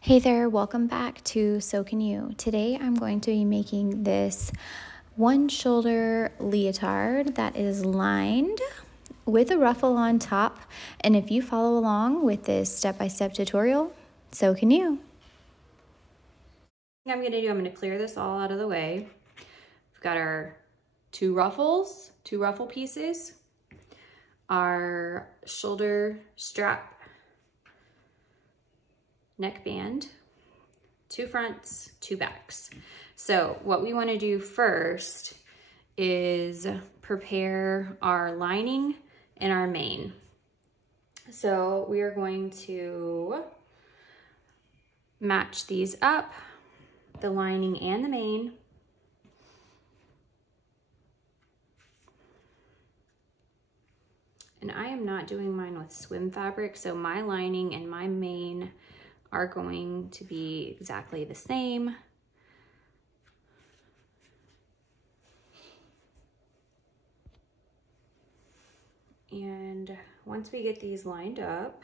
Hey there, welcome back to So Can You. Today I'm going to be making this one shoulder leotard that is lined with a ruffle on top. And if you follow along with this step-by-step tutorial, so can you. I'm going to clear this all out of the way. We've got our two ruffle pieces, our shoulder strap neckband, two fronts, two backs. So what we want to do first is prepare our lining and our mane. So we are going to match these up, the lining and the mane. And I am not doing mine with swim fabric, so my lining and my mane are going to be exactly the same. And once we get these lined up,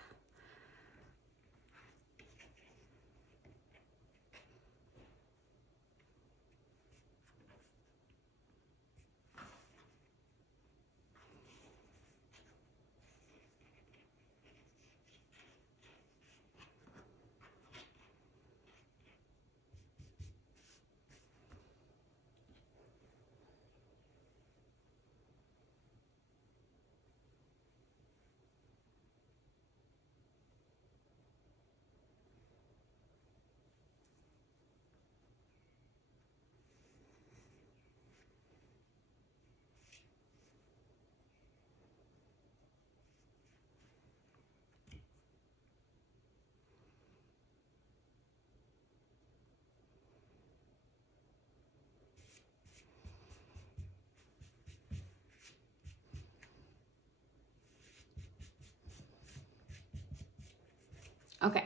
okay,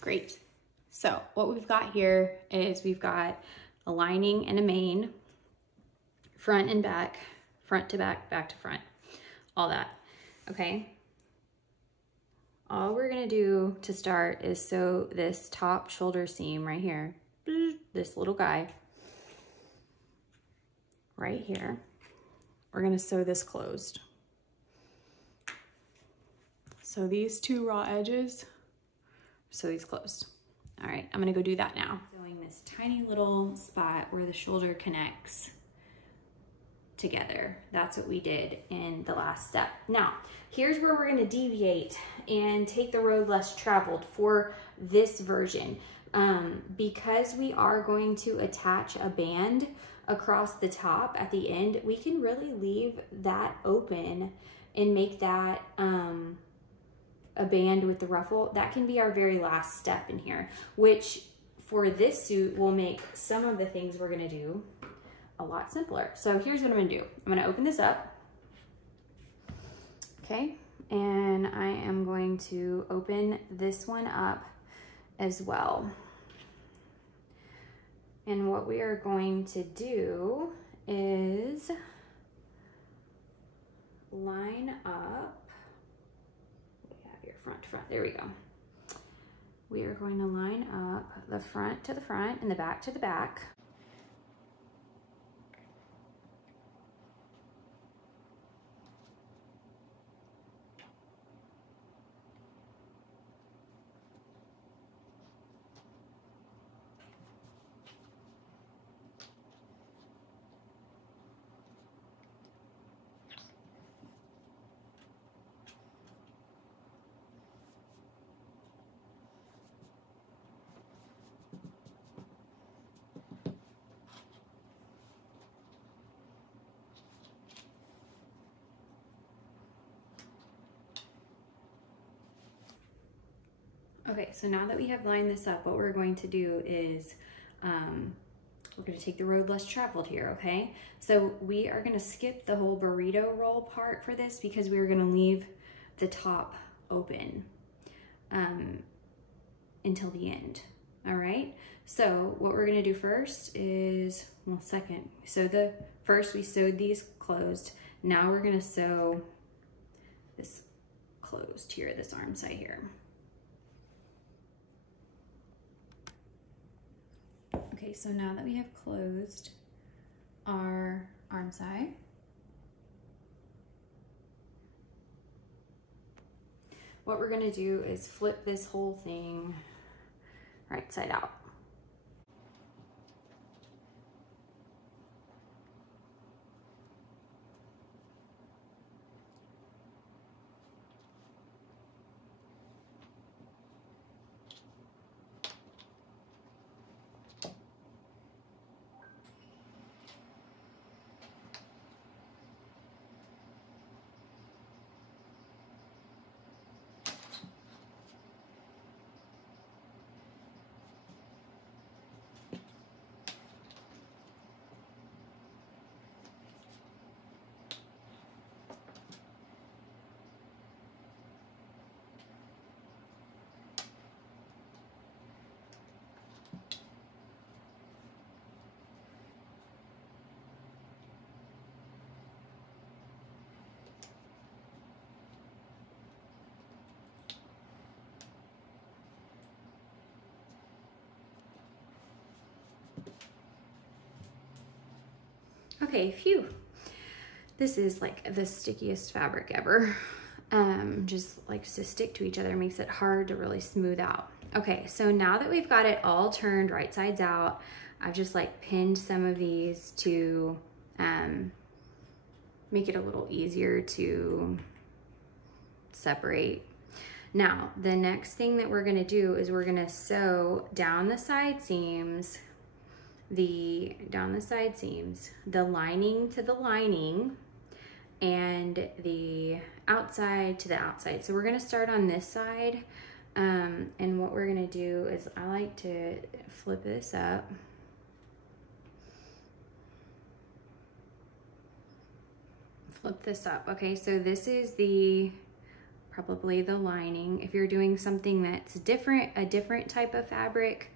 great. So what we've got here is we've got a lining and a mane, front and back, front to back, back to front, all that, okay? All we're gonna do to start is sew this top shoulder seam right here, this little guy, right here. We're gonna sew this closed. So these two raw edges, sew these closed. All right, I'm gonna go do that now. Sewing this tiny little spot where the shoulder connects together. That's what we did in the last step. Now, here's where we're gonna deviate and take the road less traveled for this version. Because we are going to attach a band across the top at the end, we can really leave that open and make that a band with the ruffle. That can be our very last step in here, which for this suit will make some of the things we're gonna do a lot simpler. So here's what I'm gonna do. I'm gonna open this up, okay? And I am going to open this one up as well. And what we are going to do is line up, we have your front, there we go. We are going to line up the front to the front and the back to the back. Okay, so now that we have lined this up, what we're going to do is we're going to take the road less traveled here, okay? So we are going to skip the whole burrito roll part for this because we are going to leave the top open until the end, all right? So what we're going to do first is, well, second, so first we sewed these closed. Now we're going to sew this closed here, this arm side here. Okay, so now that we have closed our arm side, what we're gonna do is flip this whole thing right side out. Okay, phew. This is like the stickiest fabric ever. Just likes to stick to each other, makes it hard to really smooth out. Okay, so now that we've got it all turned right sides out, I've just like pinned some of these to make it a little easier to separate. Now, the next thing that we're gonna do is we're gonna sew down the side seams, the lining to the lining, and the outside to the outside. So we're gonna start on this side, and what we're gonna do is I like to flip this up. Okay, so this is probably the lining. If you're doing something that's different, a different type of fabric,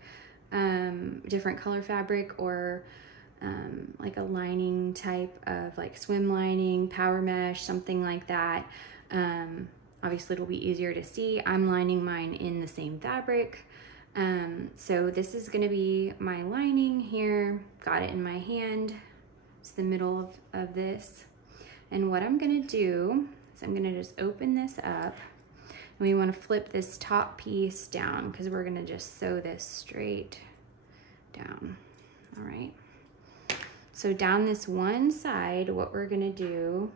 different color fabric, or like a lining type of like swim lining, power mesh, something like that, obviously it'll be easier to see. I'm lining mine in the same fabric. So this is gonna be my lining here. Got it in my hand. It's the middle of this. And what I'm gonna do is I'm gonna just open this up. And we wanna flip this top piece down because we're gonna just sew this straight down, all right? So down this one side, what we're gonna do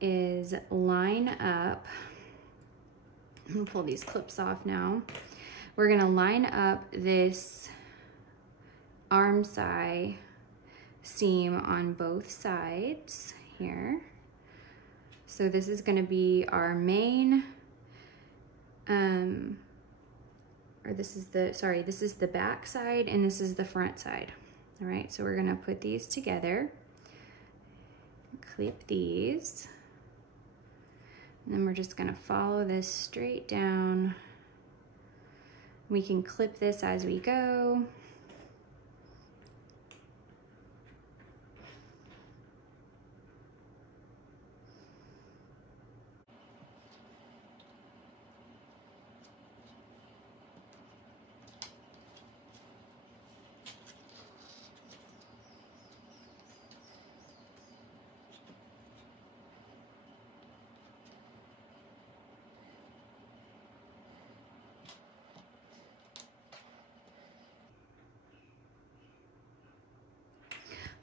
is line up. I'm gonna pull these clips off now. We're gonna line up this arm side seam on both sides here. So this is gonna be our main, this is the back side and this is the front side. All right, so we're gonna put these together, clip these, and then we're just gonna follow this straight down. We can clip this as we go.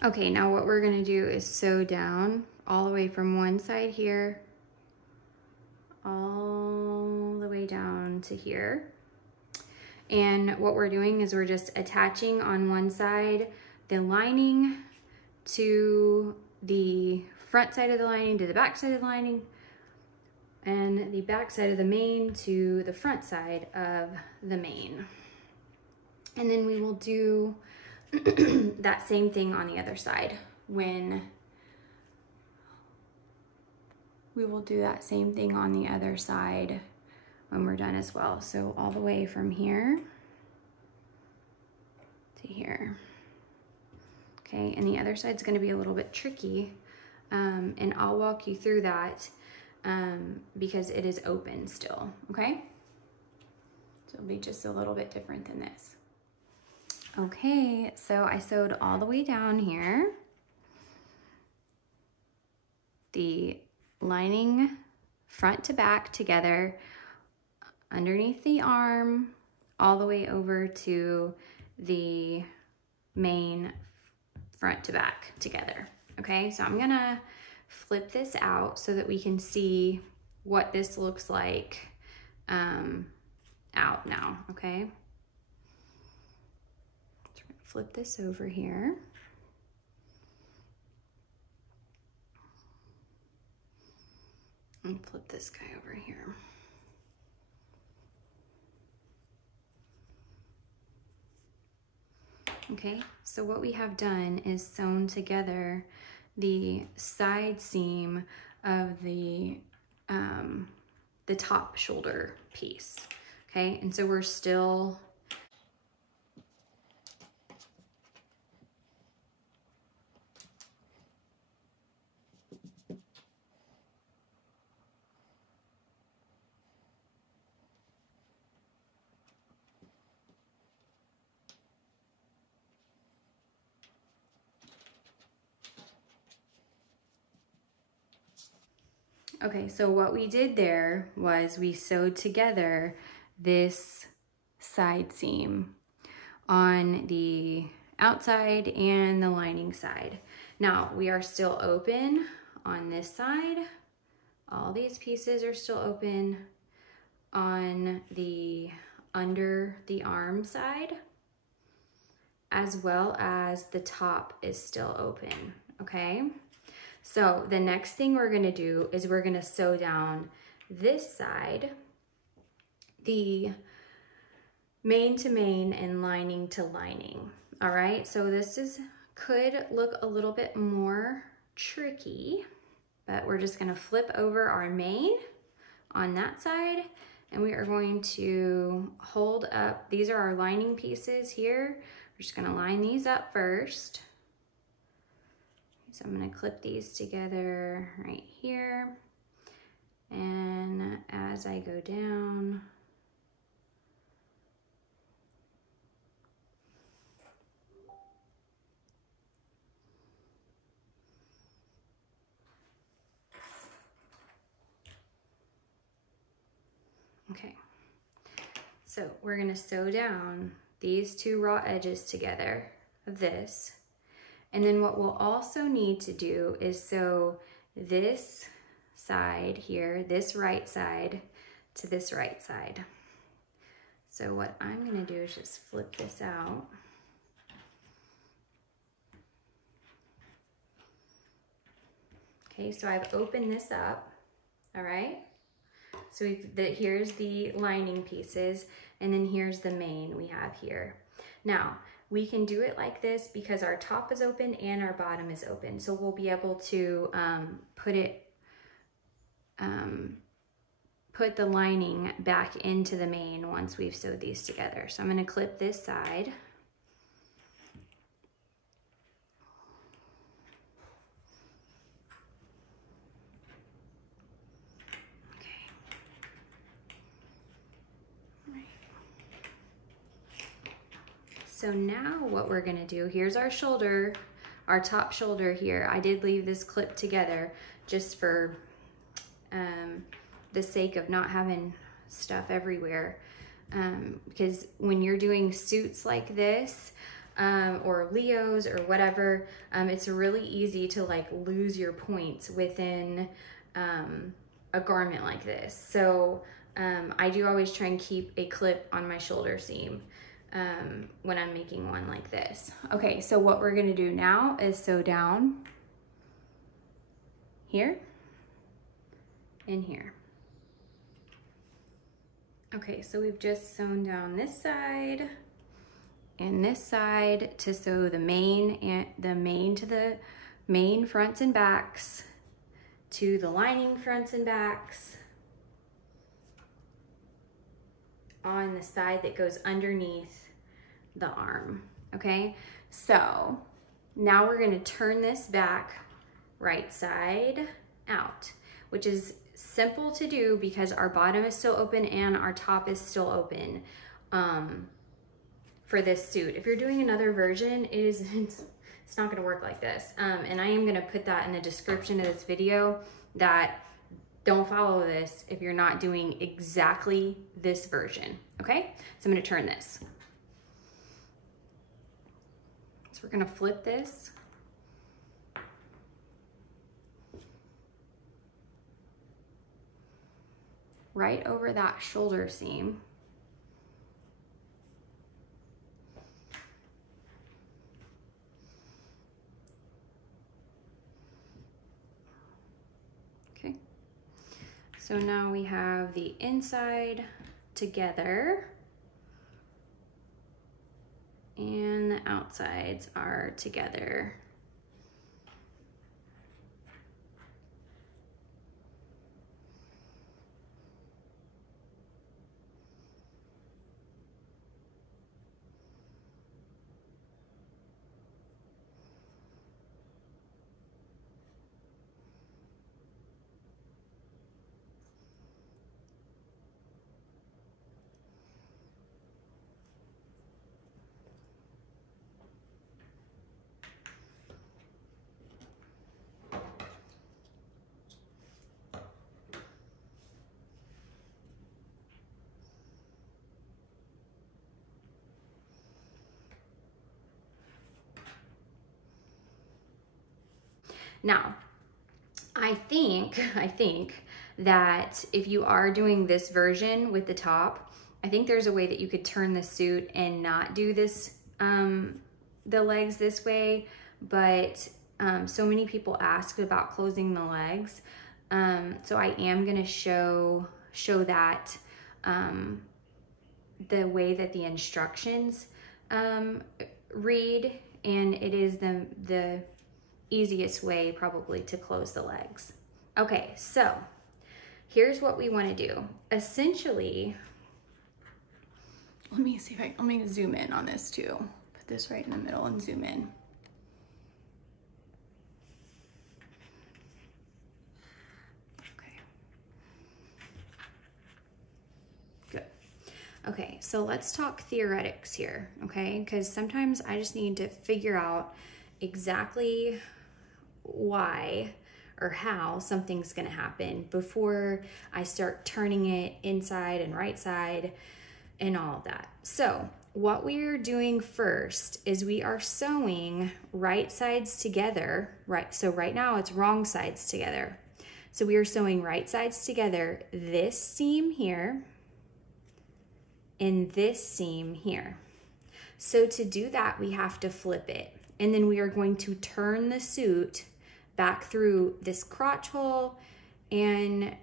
Okay, now what we're gonna do is sew down all the way from one side here, all the way down to here. And what we're doing is we're just attaching on one side the lining to the front side of the lining to the back side of the lining, and the back side of the main to the front side of the main. And then we will do that same thing on the other side when we're done as well. So all the way from here to here. Okay, and the other side's gonna be a little bit tricky, and I'll walk you through that because it is open still, okay? So it'll be just a little bit different than this. Okay, so I sewed all the way down here. The lining front to back together, underneath the arm, all the way over to the main front to back together. Okay, so I'm gonna flip this out so that we can see what this looks like out now, okay? So we're gonna flip this over here. And flip this guy over here. Okay, so what we have done is sewn together the side seam of the top shoulder piece. Okay, and so we're still okay, so what we did there was we sewed together this side seam on the outside and the lining side. Now we are still open on this side. All these pieces are still open on the under the arm side, as well as the top is still open, okay? So the next thing we're gonna do is we're gonna sew down this side, the main to main and lining to lining, all right? So this could look a little bit more tricky, but we're just gonna flip over our main on that side, and we are going to hold up, these are our lining pieces here. We're just gonna line these up first. So I'm gonna clip these together right here. And as I go down, okay. So we're gonna sew down these two raw edges together of this. And then what we'll also need to do is sew this side here, this right side to this right side. So what I'm gonna do is just flip this out. Okay, so I've opened this up, all right? So here's the lining pieces, and then here's the main we have here. Now, we can do it like this because our top is open and our bottom is open. So we'll be able to put the lining back into the main once we've sewed these together. So I'm gonna clip this side. So now what we're gonna do, here's our shoulder, our top shoulder here. I did leave this clip together just for the sake of not having stuff everywhere. Because when you're doing suits like this, or Leos or whatever, it's really easy to like lose your points within a garment like this. So I do always try and keep a clip on my shoulder seam when I'm making one like this. Okay, so what we're gonna do now is sew down here and here. Okay, so we've just sewn down this side and this side to sew the main to the main fronts and backs to the lining fronts and backs on the side that goes underneath the arm, okay? So now we're gonna turn this back right side out, which is simple to do because our bottom is still open and our top is still open for this suit. If you're doing another version, it's not gonna work like this. And I am gonna put that in the description of this video, that don't follow this if you're not doing exactly this version, okay? So I'm gonna turn this. So we're gonna flip this. Right over that shoulder seam. Okay. So now we have the inside together and the outsides are together. Now, I think that if you are doing this version with the top, I think there's a way that you could turn the suit and not do this, the legs this way, but so many people asked about closing the legs. So I am gonna show that the way that the instructions read, and it is the easiest way probably to close the legs. Okay, so here's what we want to do. Essentially, let me zoom in on this too. Put this right in the middle and zoom in. Okay. Good. Okay, so let's talk theoretics here, okay? Because sometimes I just need to figure out exactly why or how something's gonna happen before I start turning it inside and right side and all of that. So what we're doing first is we are sewing right sides together, right? So right now it's wrong sides together. So we are sewing right sides together, this seam here and this seam here. So to do that, we have to flip it. And then we are going to turn the suit back through this crotch hole and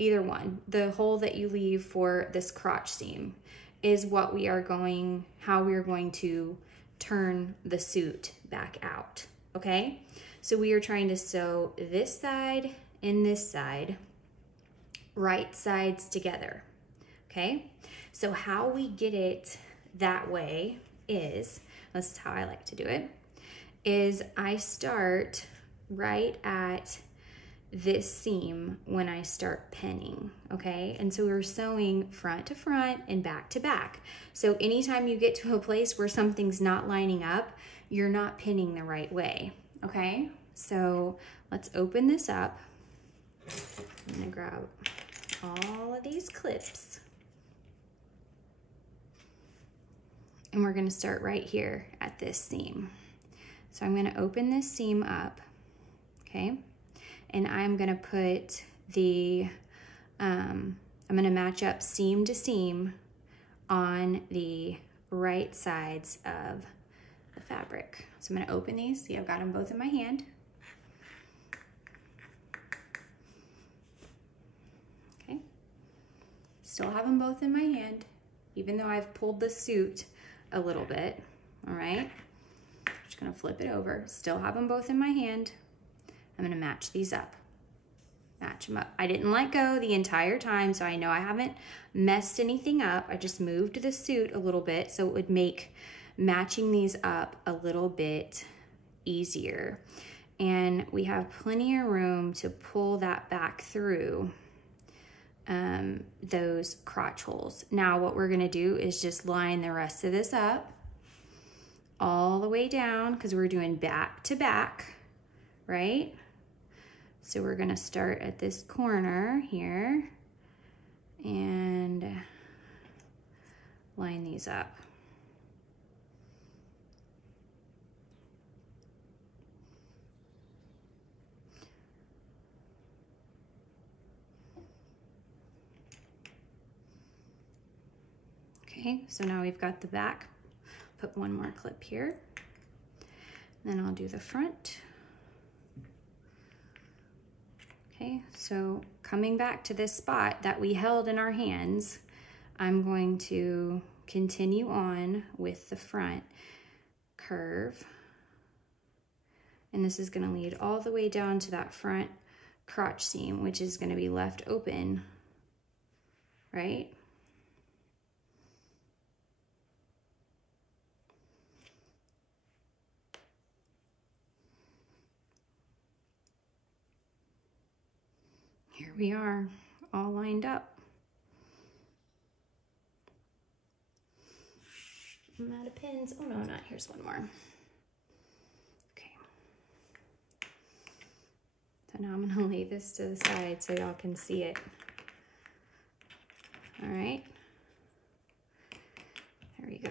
either one. The hole that you leave for this crotch seam is what we are going, how we are going to turn the suit back out, okay? So we are trying to sew this side and this side, right sides together, okay? So how we get it that way is, this is how I like to do it, is I start right at this seam when I start pinning, okay? And so we're sewing front to front and back to back. So anytime you get to a place where something's not lining up, you're not pinning the right way, okay? So let's open this up. I'm gonna grab all of these clips. And we're gonna start right here at this seam. So I'm gonna open this seam up, okay? And I'm gonna put the, I'm gonna match up seam to seam on the right sides of the fabric. So I'm gonna open these. See, I've got them both in my hand. Okay. Still have them both in my hand, even though I've pulled the suit a little bit, all right? Just gonna flip it over. Still have them both in my hand. I'm gonna match these up. Match them up. I didn't let go the entire time, so I know I haven't messed anything up. I just moved the suit a little bit so it would make matching these up a little bit easier. And we have plenty of room to pull that back through those crotch holes. Now what we're gonna do is just line the rest of this up all the way down, because we're doing back to back, right? So we're gonna start at this corner here and line these up. Okay, so now we've got the back. Put one more clip here. Then I'll do the front. Okay, so coming back to this spot that we held in our hands, I'm going to continue on with the front curve. And this is going to lead all the way down to that front crotch seam, which is going to be left open, right? Here we are, all lined up. I'm out of pins. Oh no, not. Here's one more. Okay. So now I'm gonna lay this to the side so y'all can see it. All right. There we go.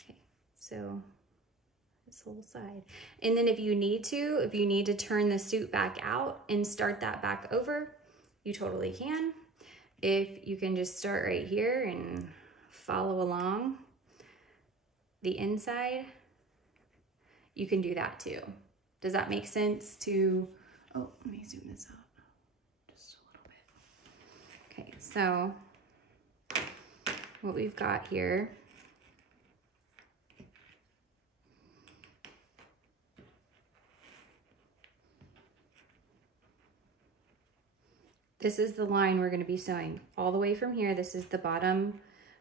Okay, so this whole side. And then if you need to turn the suit back out and start that back over, you totally can. If you can just start right here and follow along the inside, you can do that too. Does that make sense to, oh, let me zoom this out just a little bit. Okay, so what we've got here, this is the line we're going to be sewing all the way from here. This is the bottom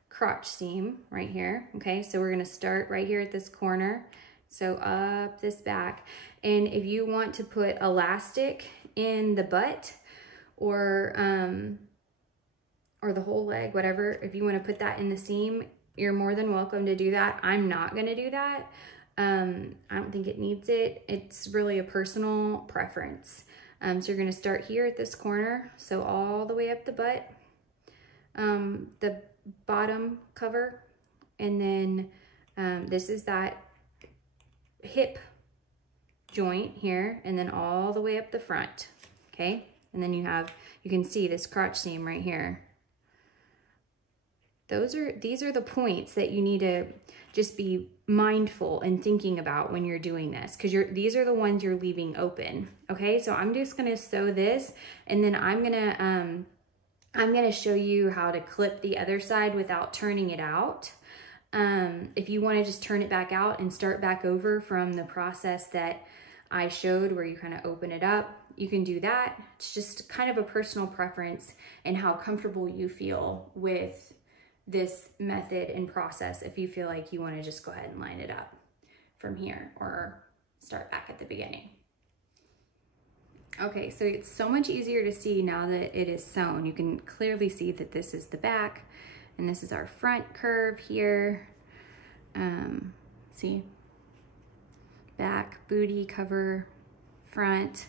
crotch seam right here. Okay, so we're going to start right here at this corner. So up this back. And if you want to put elastic in the butt or the whole leg, whatever, if you want to put that in the seam, you're more than welcome to do that. I'm not going to do that. I don't think it needs it. It's really a personal preference. So you're going to start here at this corner, so all the way up the butt, the bottom cover, and then this is that hip joint here, and then all the way up the front, okay? And then you can see this crotch seam right here. These are the points that you need to just be mindful and thinking about when you're doing this, because these are the ones you're leaving open. Okay, so I'm just gonna sew this, and then I'm gonna show you how to clip the other side without turning it out. If you want to just turn it back out and start back over from the process that I showed where you kind of open it up, you can do that. It's just kind of a personal preference and how comfortable you feel with this method and process. If you feel like you want to just go ahead and line it up from here or start back at the beginning. Okay, so it's so much easier to see now that it is sewn. You can clearly see that this is the back and this is our front curve here. See, back, booty, cover, front.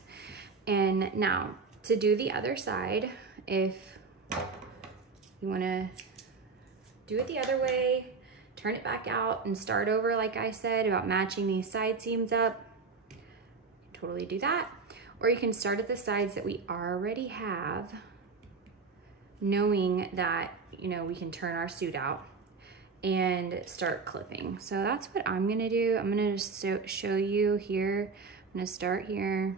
And now to do the other side, if you want to do it the other way, turn it back out and start over like I said about matching these side seams up, totally do that. Or you can start at the sides that we already have, knowing that, you know, we can turn our suit out and start clipping. So that's what I'm gonna do. I'm gonna just show you here. I'm gonna start here.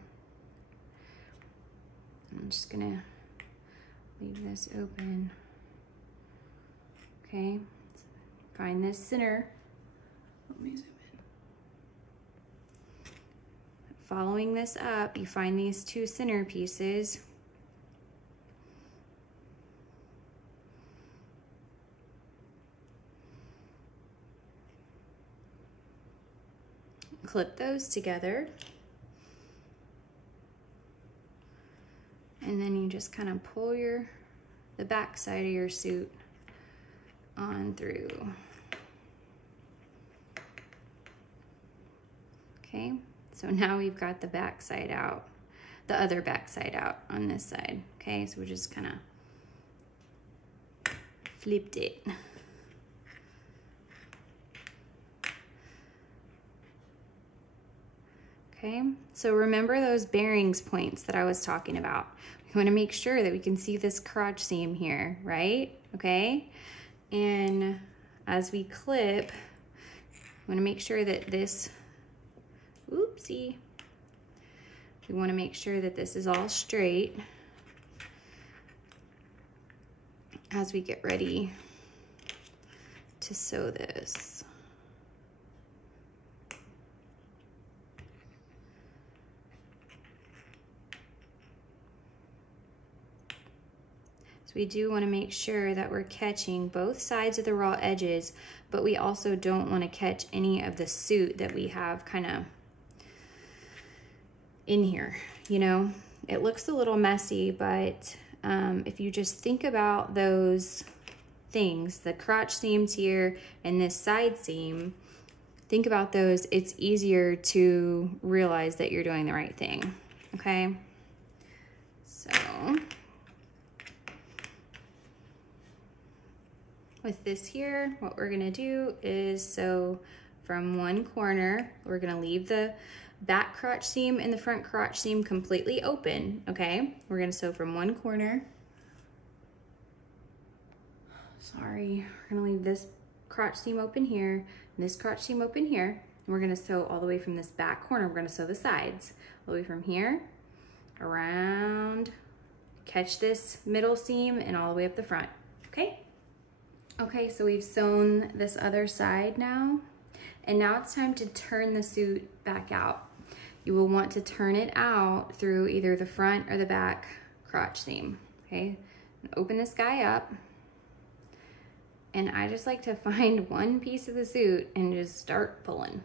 I'm just gonna leave this open. Okay, find this center. Let me zoom in. Following this up, you find these two center pieces. Clip those together. And And then you just kind of pull the back side of your suit on through. Okay, so now we've got the back side out, the other back side out on this side. Okay, so we just kind of flipped it. Okay, so remember those bearings points that I was talking about. We want to make sure that we can see this crotch seam here, right? Okay, and as we clip, we want to make sure that this, oopsie, we want to make sure that this is all straight as we get ready to sew this. So we do want to make sure that we're catching both sides of the raw edges, but we also don't want to catch any of the suit that we have kind of in here. You know, it looks a little messy, but if you just think about those things, the crotch seams here and this side seam, think about those, it's easier to realize that you're doing the right thing, okay? So with this here, what we're gonna do is sew from one corner. We're gonna leave the back crotch seam and the front crotch seam completely open, okay? We're gonna sew from one corner. Sorry, we're gonna leave this crotch seam open here, and this crotch seam open here, and we're gonna sew all the way from this back corner. We're gonna sew the sides, all the way from here, around, catch this middle seam, and all the way up the front, okay? Okay, so we've sewn this other side now, and now it's time to turn the suit back out. You will want to turn it out through either the front or the back crotch seam, okay? Open this guy up, and I just like to find one piece of the suit and just start pulling.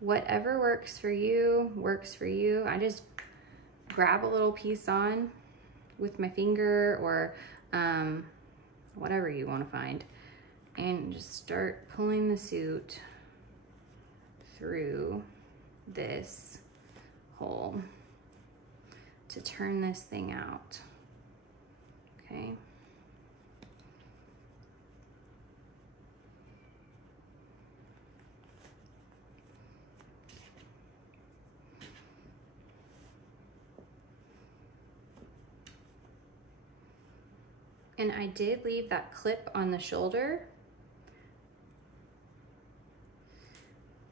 Whatever works for you, works for you. I just grab a little piece on with my finger or whatever you want to find, and just start pulling the suit through this hole to turn this thing out, okay? And I did leave that clip on the shoulder.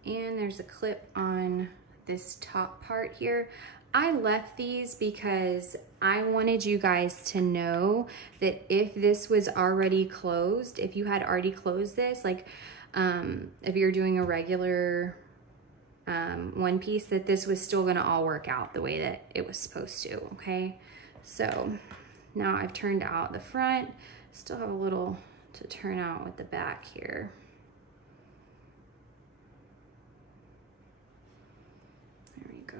And there's a clip on this top part here. I left these because I wanted you guys to know that if this was already closed, if you had already closed this, like if you're doing a regular one piece, that this was still gonna all work out the way that it was supposed to, okay? So now I've turned out the front, still have a little to turn out with the back here. There we go.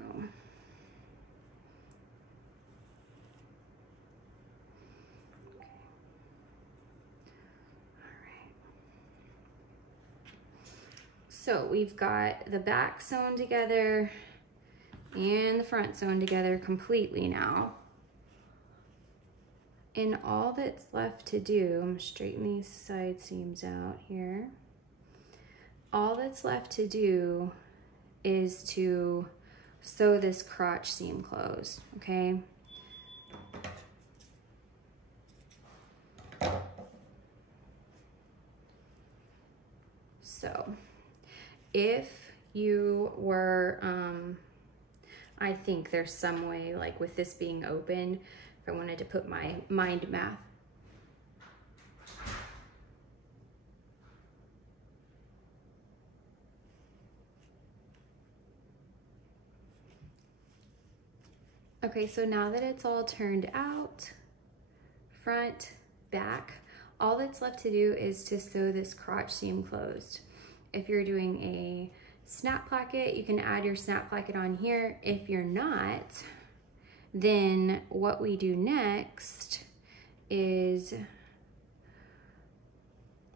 Okay. All right. So we've got the back sewn together and the front sewn together completely now. And all that's left to do, I'm gonna straighten these side seams out here. All that's left to do is to sew this crotch seam closed, okay? So, if you were, I think there's some way, like with this being open, if I wanted to put my mind math. Okay, so now that it's all turned out, front, back, all that's left to do is to sew this crotch seam closed. If you're doing a snap placket, you can add your snap placket on here. If you're not, then what we do next is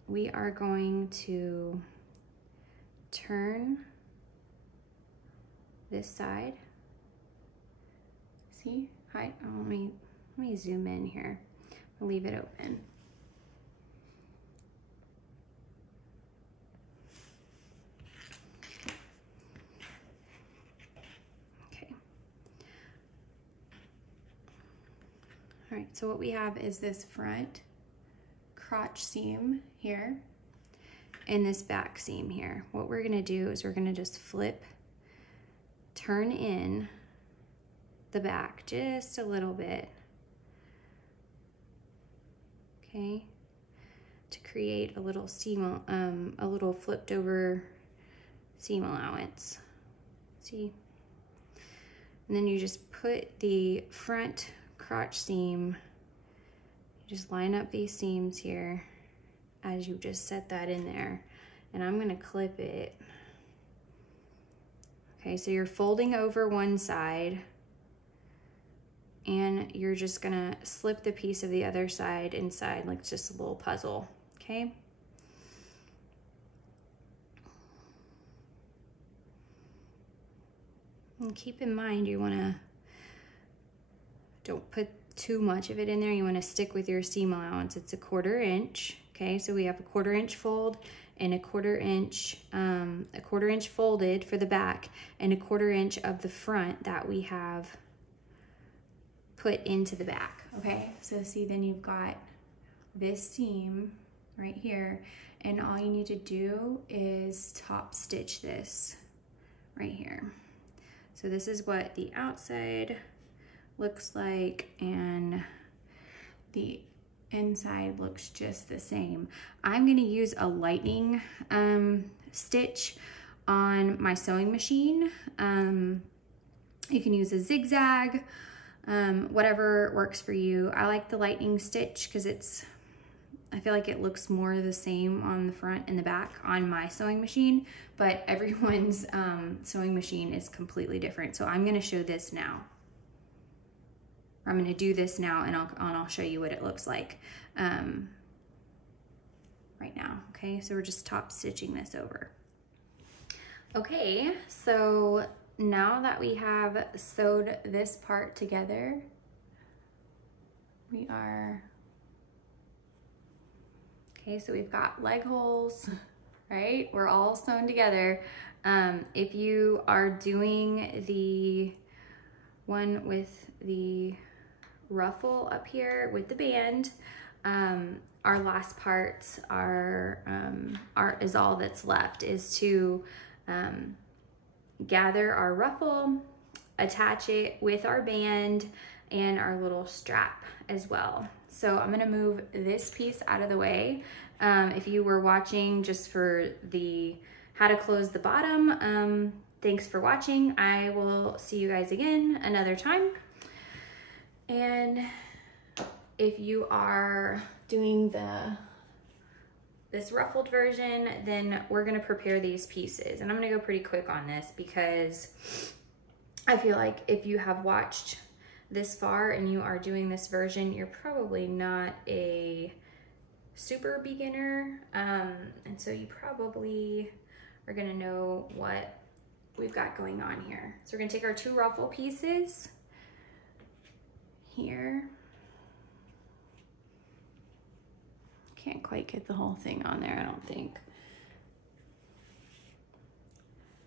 we are going to turn this side. See? Hi. Oh, let me zoom in here. I'll leave it open. Okay. All right, so what we have is this front crotch seam here and this back seam here. What we're gonna do is we're gonna just flip, turn in the back just a little bit, okay, to create a little seam, a little flipped over seam allowance. See? And then you just put the front crotch seam, you just line up these seams here as you just set that in there, and I'm gonna clip it. Okay, so you're folding over one side and you're just gonna slip the piece of the other side inside like just a little puzzle, okay? And keep in mind, you wanna, don't put too much of it in there. You wanna stick with your seam allowance. It's a 1/4 inch, okay? So we have a 1/4 inch fold and a 1/4 inch folded for the back and a 1/4 inch of the front that we have put into the back, okay? So see, then you've got this seam right here, and all you need to do is top stitch this right here. So this is what the outside looks like, and the inside looks just the same. I'm gonna use a lightning stitch on my sewing machine. You can use a zigzag, whatever works for you. I like the lightning stitch because I feel like it looks more the same on the front and the back on my sewing machine, but everyone's sewing machine is completely different. So I'm gonna show this now. I'm gonna do this now, and I'll show you what it looks like right now, okay? So we're just top stitching this over. Okay, so now that we have sewed this part together, okay, so we've got leg holes, right? We're all sewn together. If you are doing the one with the ruffle up here with the band, our last part is all that's left, is to gather our ruffle, attach it with our band and our little strap as well. So I'm gonna move this piece out of the way. If you were watching just for the how to close the bottom, thanks for watching. I will see you guys again another time. And if you are doing this ruffled version, then we're gonna prepare these pieces. And I'm gonna go pretty quick on this because I feel like if you have watched this far and you are doing this version, you're probably not a super beginner. And so you probably are gonna know what we've got going on here. So we're gonna take our 2 ruffle pieces here. Can't quite get the whole thing on there, I don't think.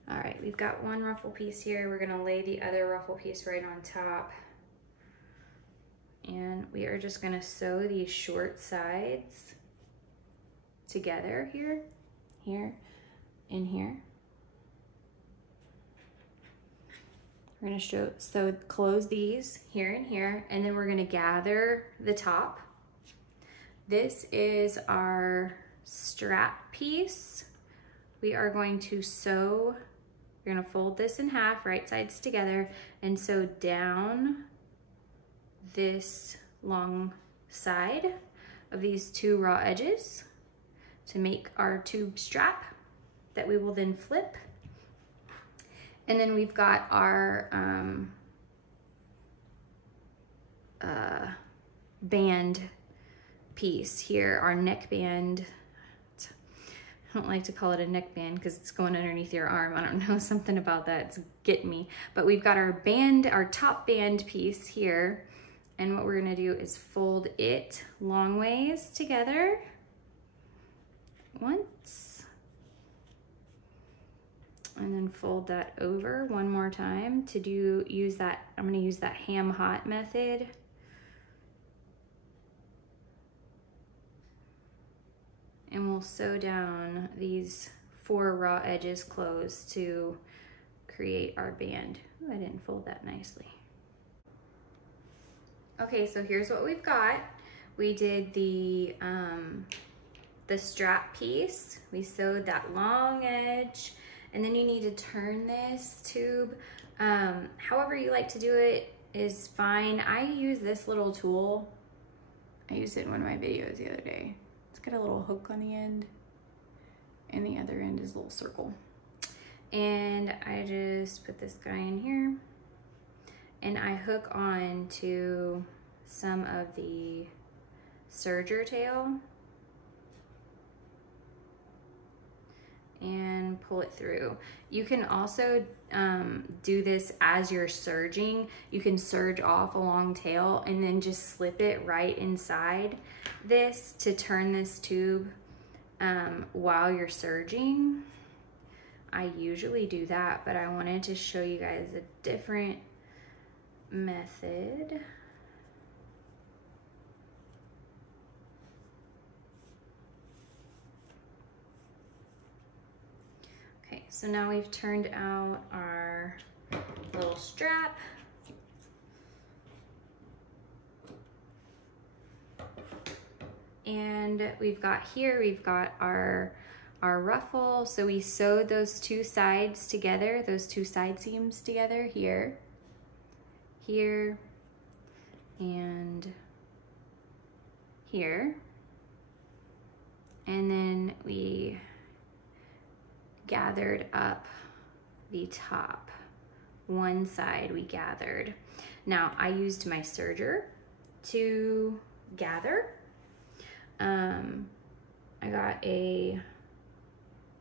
All right, we've got 1 ruffle piece here. We're gonna lay the other ruffle piece right on top. And we are just gonna sew these short sides together here, here, and here. We're gonna close these here and here, and then we're gonna gather the top. This is our strap piece. We are going to sew, we're gonna fold this in half, right sides together, and sew down this long side of these 2 raw edges to make our tube strap that we will then flip. And then we've got our band piece here, our neck band. I don't like to call it a neck band because it's going underneath your arm. I don't know, something about that, it's getting me. But we've got our band, our top band piece here. And what we're gonna do is fold it long ways together. Once. And then fold that over one more time to use that, I'm gonna use that ham hot method. And we'll sew down these 4 raw edges closed to create our band. Ooh, I didn't fold that nicely. Okay, so here's what we've got. We did the strap piece. We sewed that long edge, and then you need to turn this tube. However you like to do it is fine. I use this little tool. I used it in one of my videos the other day. It's got a little hook on the end, and the other end is a little circle. And I just put this guy in here, and I hook on to some of the serger tail and pull it through. You can also do this as you're serging. You can serge off a long tail and then just slip it right inside this to turn this tube while you're serging. I usually do that, but I wanted to show you guys a different method. Okay, so now we've turned out our little strap. And we've got our ruffle. So we sewed those 2 sides together, those 2 side seams together here, and here. And then we gathered up the top. One side we gathered. Now I used my serger to gather. I got a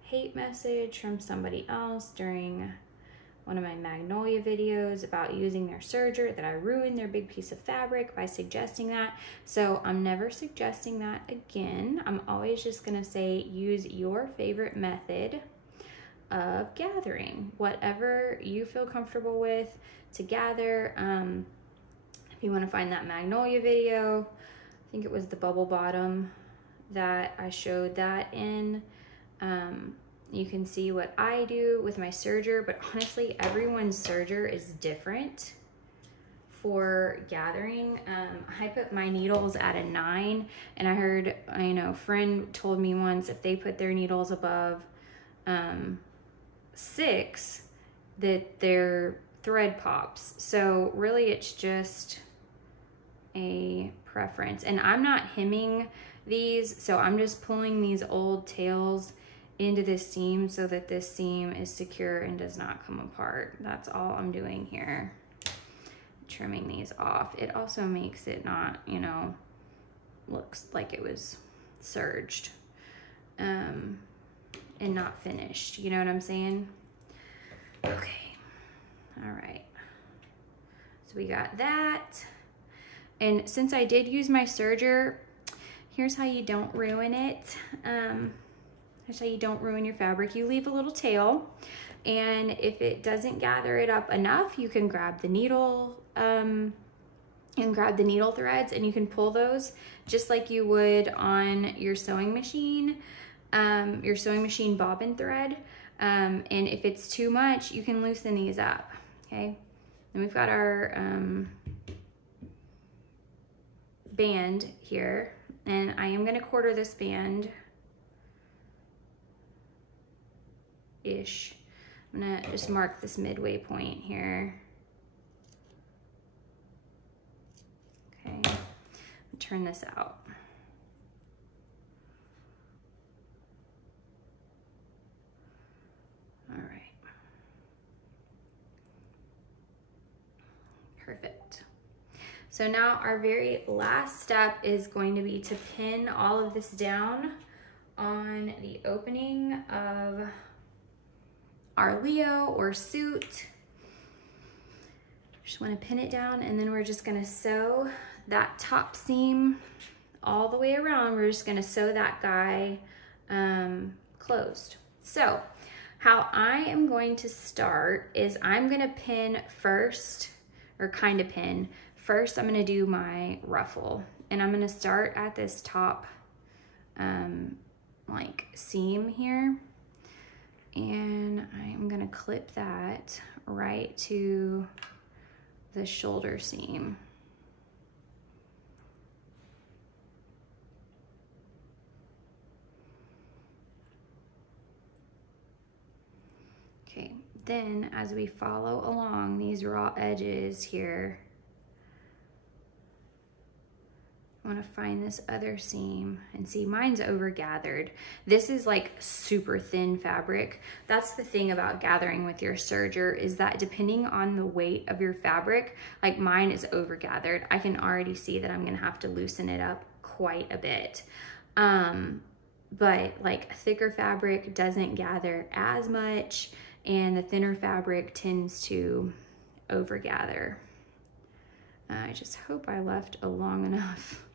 hate message from somebody else during one of my Magnolia videos about using their serger, that I ruined their big piece of fabric by suggesting that. So I'm never suggesting that again. I'm always just gonna say use your favorite method of gathering, whatever you feel comfortable with to gather. If you want to find that Magnolia video, I think it was the bubble bottom that I showed that in. You can see what I do with my serger, but honestly, everyone's serger is different for gathering. I put my needles at a 9, and I heard, a friend told me once if they put their needles above 6, that their thread pops. So really it's just a preference. And I'm not hemming these, so I'm just pulling these old tails into this seam so that this seam is secure and does not come apart. That's all I'm doing here. Trimming these off. It also makes it not, looks like it was serged and not finished. You know what I'm saying? Okay. All right. So we got that. And since I did use my serger, here's how you don't ruin it. Here's how you don't ruin your fabric. You leave a little tail, and if it doesn't gather it up enough, you can grab the needle and grab the needle threads, and you can pull those just like you would on your sewing machine bobbin thread. And if it's too much, you can loosen these up, okay? And we've got our band here, and I am gonna quarter this band ish. I'm gonna just mark this midway point here. Okay, turn this out. All right. Perfect. So now our very last step is going to be to pin all of this down on the opening of our Leo or suit. Just want to pin it down, and then we're just going to sew that top seam all the way around. We're just going to sew that guy closed. So how I am going to start is I'm going to pin first, or kind of pin. First, I'm going to do my ruffle, and I'm going to start at this top like seam here, and I'm going to clip that right to the shoulder seam. Okay, then as we follow along these raw edges here, I want to find this other seam, and see, mine's over gathered. This is like super thin fabric. That's the thing about gathering with your serger, is that depending on the weight of your fabric, like mine is over gathered. I can already see that I'm gonna have to loosen it up quite a bit. But like thicker fabric doesn't gather as much, and the thinner fabric tends to over gather. I just hope I left a long enough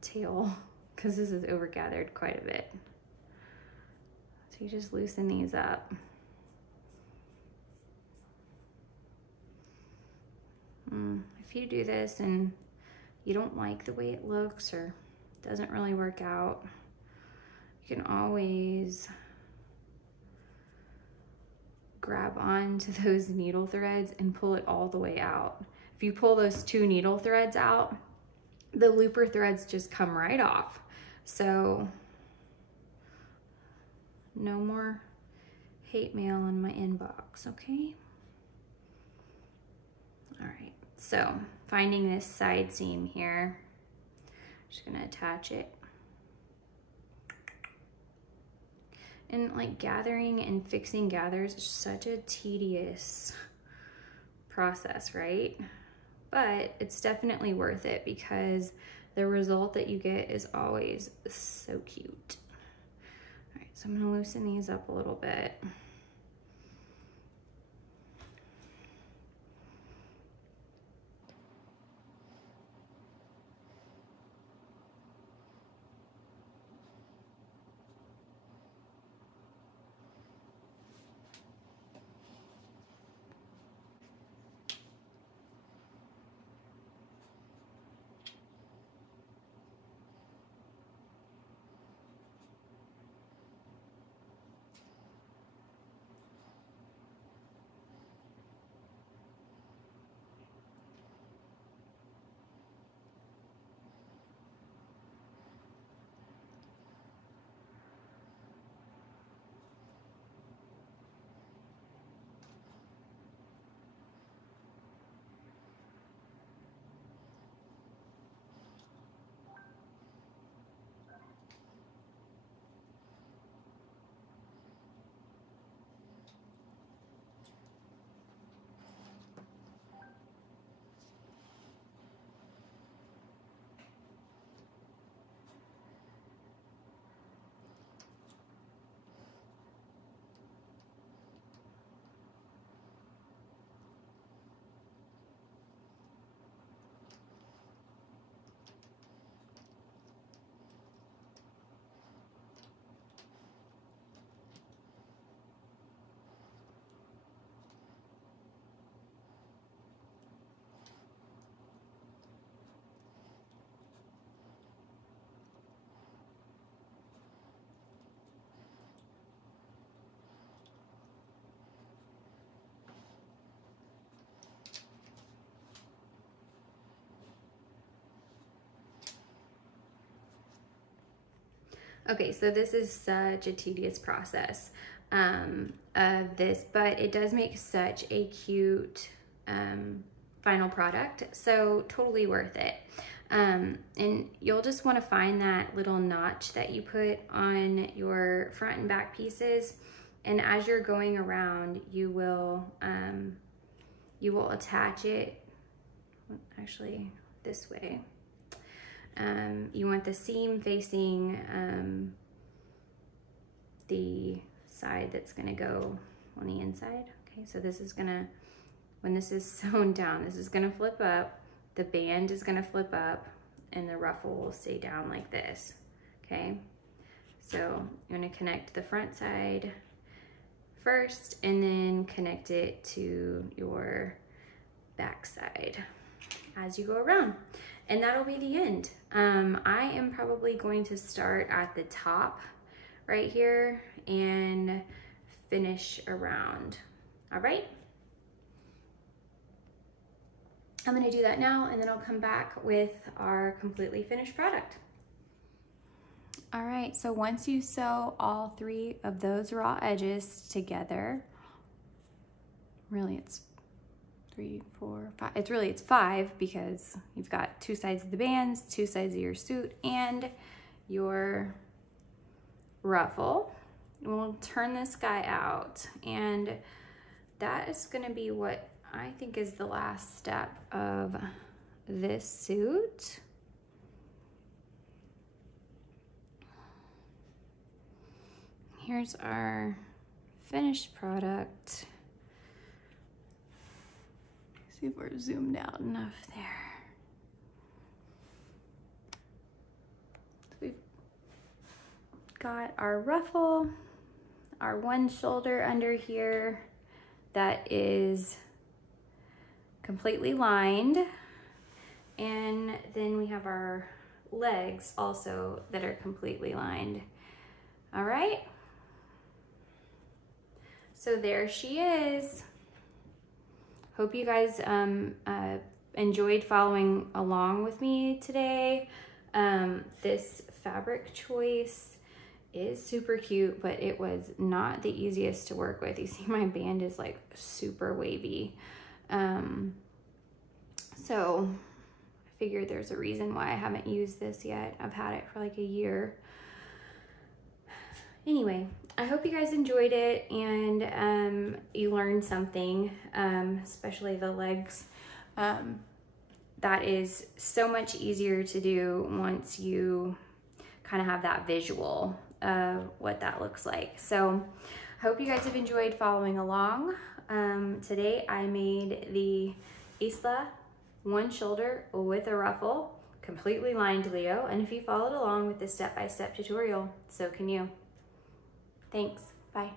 tail, because this is over gathered quite a bit. So you just loosen these up. If you do this and you don't like the way it looks, or doesn't really work out, you can always grab onto those needle threads and pull it all the way out. If you pull those 2 needle threads out, the looper threads just come right off. So no more hate mail in my inbox, okay? All right, so finding this side seam here, just gonna attach it. And like gathering and fixing gathers is such a tedious process, right? But it's definitely worth it, because the result that you get is always so cute. All right, so I'm gonna loosen these up a little bit. Okay, so this is such a tedious process of this, but it does make such a cute final product, so totally worth it. And you'll just want to find that little notch that you put on your front and back pieces, and as you're going around, you will attach it. Actually, this way. You want the seam facing the side that's gonna go on the inside. Okay, so this is gonna, when this is sewn down, this is gonna flip up, the band is gonna flip up, and the ruffle will stay down like this, okay? So you're gonna connect the front side first and then connect it to your back side as you go around. And that'll be the end. I am probably going to start at the top right here and finish around, all right? I'm gonna do that now and then I'll come back with our completely finished product. All right, so once you sew all 3 of those raw edges together, really it's 3, 4, 5, it's 5 because you've got 2 sides of the bands, 2 sides of your suit, and your ruffle. We'll turn this guy out, and that is gonna be what I think is the last step of this suit. Here's our finished product. See if we're zoomed out enough there. So we've got our ruffle, our one shoulder under here that is completely lined, and then we have our legs also that are completely lined. All right, so there she is. Hope you guys enjoyed following along with me today. This fabric choice is super cute, but it was not the easiest to work with. You see my band is like super wavy. So I figured there's a reason why I haven't used this yet. I've had it for like a year. Anyway, I hope you guys enjoyed it and you learned something, especially the legs. That is so much easier to do once you kind of have that visual of what that looks like. So I hope you guys have enjoyed following along. Today I made the Isla one shoulder with a ruffle, completely lined Leo. And if you followed along with this step-by-step tutorial, so can you. Thanks, bye.